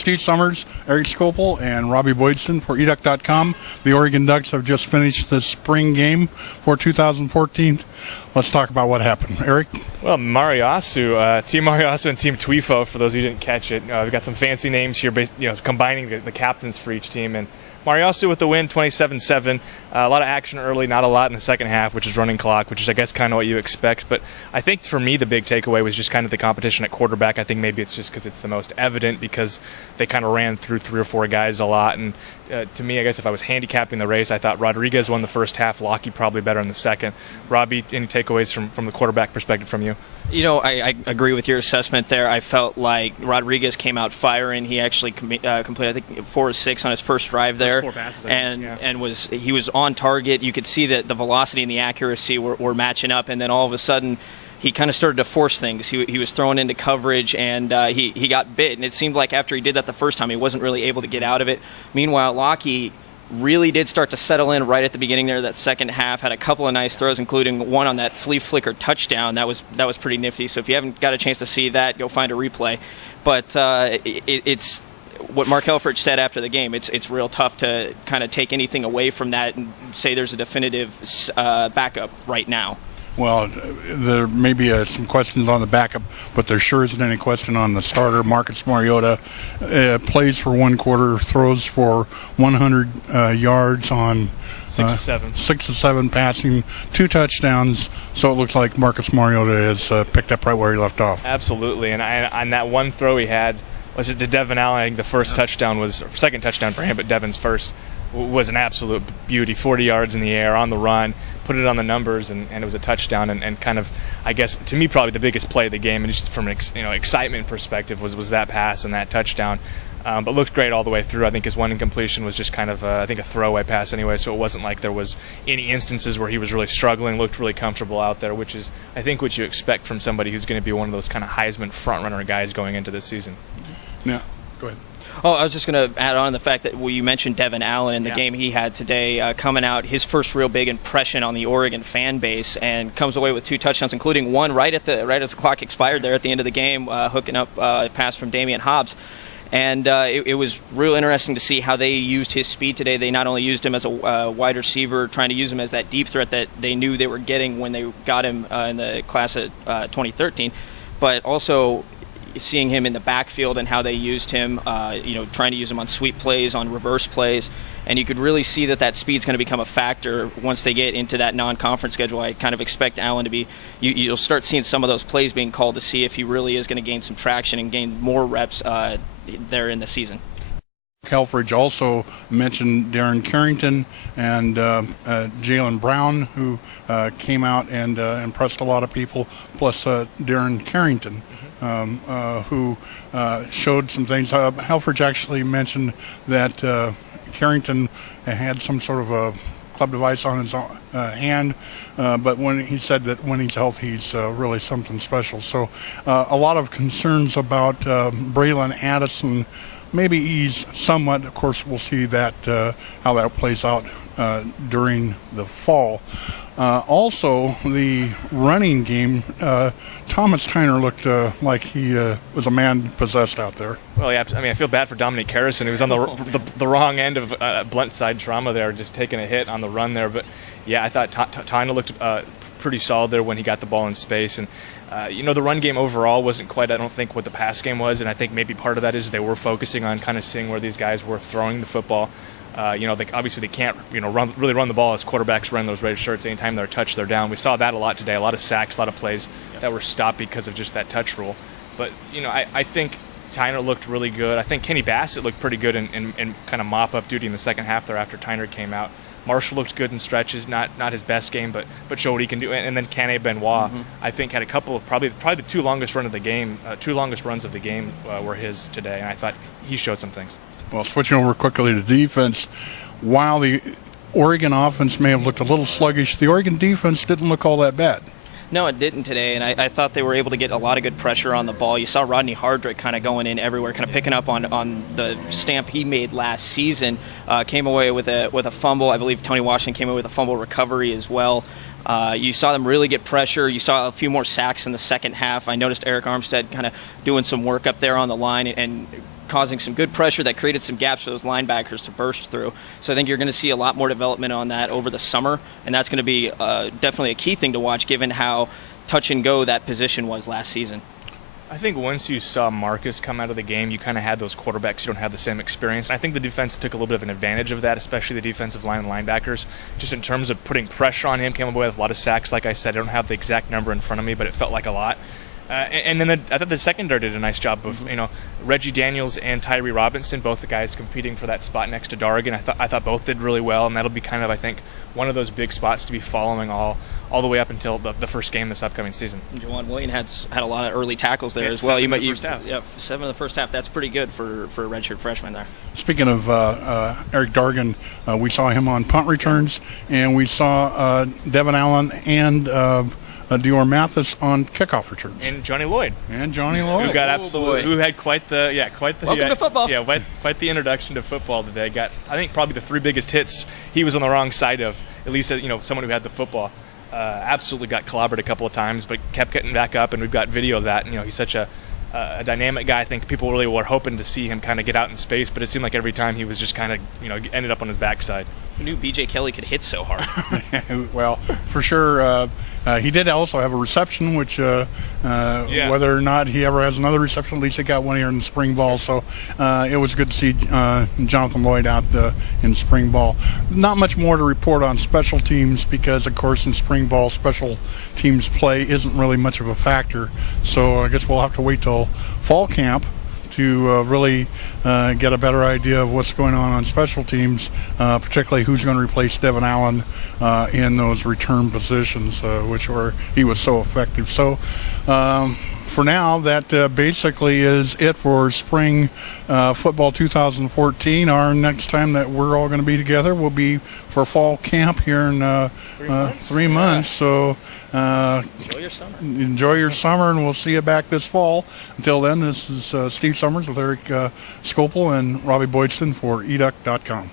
Steve Summers, Erik Skopil, and Robby Boydstun for eDuck.com. The Oregon Ducks have just finished the spring game for 2014. Let's talk about what happened. Erik? Well, Mariasu, Team Mariasu and Team Twifo, for those of you who didn't catch it. We've got some fancy names here, combining the captains for each team. And Mariasu with the win, 27-7. A lot of action early, not a lot in the second half, which is running clock, which is, I guess, kind of what you expect. But I think for me, the big takeaway was just kind of the competition at quarterback. I think maybe it's just because it's the most evident, because they kind of ran through 3 or 4 guys a lot. And to me, I guess if I was handicapping the race, I thought Rodriguez won the first half, Lockie probably better in the second. Robby, any takeaways from the quarterback perspective from you? I agree with your assessment there. I felt like Rodriguez came out firing. He actually completed, I think, 4 or 6 on his first drive there, 4 passes, and he was on target. You could see that the velocity and the accuracy were matching up, and then all of a sudden he kind of started to force things. He was thrown into coverage, and he got bit, and it seemed like after he did that the first time, he wasn't really able to get out of it. Meanwhile, Lockie really did start to settle in right at the beginning there. That second half had a couple of nice throws, including one on that flea flicker touchdown. That was pretty nifty. So if you haven't got a chance to see that, go find a replay. But it's what Mark Helfrich said after the game. It's real tough to kind of take anything away from that and say there's a definitive backup right now. Well, there may be some questions on the backup, but there sure isn't any question on the starter. Marcus Mariota plays for 1 quarter, throws for 100 yards on 6 to 7 passing, 2 touchdowns. So it looks like Marcus Mariota has picked up right where he left off. Absolutely, and on that one throw he had, was it to Devin Allen? I think the second touchdown for him, but Devin's first was an absolute beauty. 40 yards in the air on the run, put it on the numbers, and it was a touchdown. And kind of, I guess, to me, probably the biggest play of the game, and just from an excitement perspective, was that pass and that touchdown. But looked great all the way through. I think his one incompletion was just kind of, a throwaway pass anyway, so it wasn't like there was any instances where he was really struggling, looked really comfortable out there, which is, I think, what you expect from somebody who's going to be one of those kind of Heisman front-runner guys going into this season. Yeah, go ahead. Oh, I was just going to add on the fact that you mentioned Devin Allen in the game he had today, coming out, his first real big impression on the Oregon fan base, and comes away with 2 touchdowns, including one right as the clock expired there at the end of the game, hooking up a pass from Damian Hobbs. And it was real interesting to see how they used his speed today. They not only used him as a wide receiver, trying to use him as that deep threat that they knew they were getting when they got him in the class of 2013, but also seeing him in the backfield and how they used him, trying to use him on sweep plays, on reverse plays. And you could really see that speed's going to become a factor once they get into that non-conference schedule. I kind of expect Allen to be, you'll start seeing some of those plays being called to see if he really is going to gain some traction and gain more reps there in the season. Helfrich also mentioned Darren Carrington and Jalen Brown, who came out and impressed a lot of people, plus Darren Carrington, who showed some things. Helfrich actually mentioned that Carrington had some sort of a club device on his hand, but when he said that when he's healthy, he's really something special. So a lot of concerns about Braylon Addison maybe ease somewhat. Of course, we'll see that how that plays out during the fall. Also, the running game, Thomas Tyner looked like he was a man possessed out there. Well, yeah, I feel bad for Dominic Harrison. He was on the wrong end of blunt side trauma there, just taking a hit on the run there. But, yeah, I thought Tyner looked pretty solid there when he got the ball in space. And, the run game overall wasn't quite, I don't think, what the pass game was. And I think maybe part of that is they were focusing on kind of seeing where these guys were throwing the football. Obviously they can't, really run the ball as quarterbacks run those red shirts. Anytime they're touched, they're down. We saw that a lot today. A lot of sacks, a lot of plays that were stopped because of just that touch rule. But, I think Tyner looked really good. I think Kenny Bassett looked pretty good in kind of mop-up duty in the second half there after Tyner came out. Marshall looked good in stretches, not his best game, but showed what he can do. And then Kane Benoit, I think, had a couple of probably the 2 longest runs of the game were his today, and I thought he showed some things. Well, switching over quickly to defense, while the Oregon offense may have looked a little sluggish, the Oregon defense didn't look all that bad. No, it didn't today, and I thought they were able to get a lot of good pressure on the ball. You saw Rodney Hardrick kind of going in everywhere, kind of picking up on the stamp he made last season. Came away with a fumble. I believe Tony Washington came away with a fumble recovery as well. You saw them really get pressure. You saw a few more sacks in the second half. I noticed Eric Armstead kind of doing some work up there on the line and causing some good pressure that created some gaps for those linebackers to burst through. So I think you're going to see a lot more development on that over the summer, and that's going to be definitely a key thing to watch given how touch and go that position was last season. I think once you saw Marcus come out of the game, you kind of had those quarterbacks who don't have the same experience. And I think the defense took a little bit of an advantage of that, especially the defensive line and linebackers, just in terms of putting pressure on him. Came away with a lot of sacks. Like I said, I don't have the exact number in front of me, but it felt like a lot. And then I thought the secondary did a nice job of, Reggie Daniels and Tyree Robinson, both the guys competing for that spot next to Dargan. I thought both did really well, and that'll be kind of, I think, one of those big spots to be following all the way up until the first game this upcoming season. Juwan Williams had a lot of early tackles there as well. 7 in the first half. That's pretty good for a redshirt freshman there. Speaking of Eric Dargan, we saw him on punt returns, and we saw Devin Allen and Dior Mathis on kickoff returns. And Johnny Lloyd. Who got who had quite the welcome to football. Yeah, quite the introduction to football today. Got, I think, probably the 3 biggest hits he was on the wrong side of, at least someone who had the football. Absolutely got clobbered a couple of times, but kept getting back up, and we've got video of that. He's such a dynamic guy. I think people really were hoping to see him kind of get out in space, but it seemed like every time he was just kind of ended up on his backside. Who knew B.J. Kelly could hit so hard? Well, for sure. He did also have a reception, which whether or not he ever has another reception, at least he got one here in the spring ball. So it was good to see Jonathan Lloyd out in spring ball. Not much more to report on special teams because, of course, in spring ball, special teams play isn't really much of a factor. So I guess we'll have to wait till fall camp to really get a better idea of what's going on special teams, particularly who's going to replace Devin Allen in those return positions, he was so effective. So for now, that basically is it for spring football 2014. Our next time that we're all going to be together will be for fall camp here in 3 months. So enjoy your summer, and we'll see you back this fall. Until then, this is Steve Summers with Erik Skopil and Robby Boydstun for educ.com.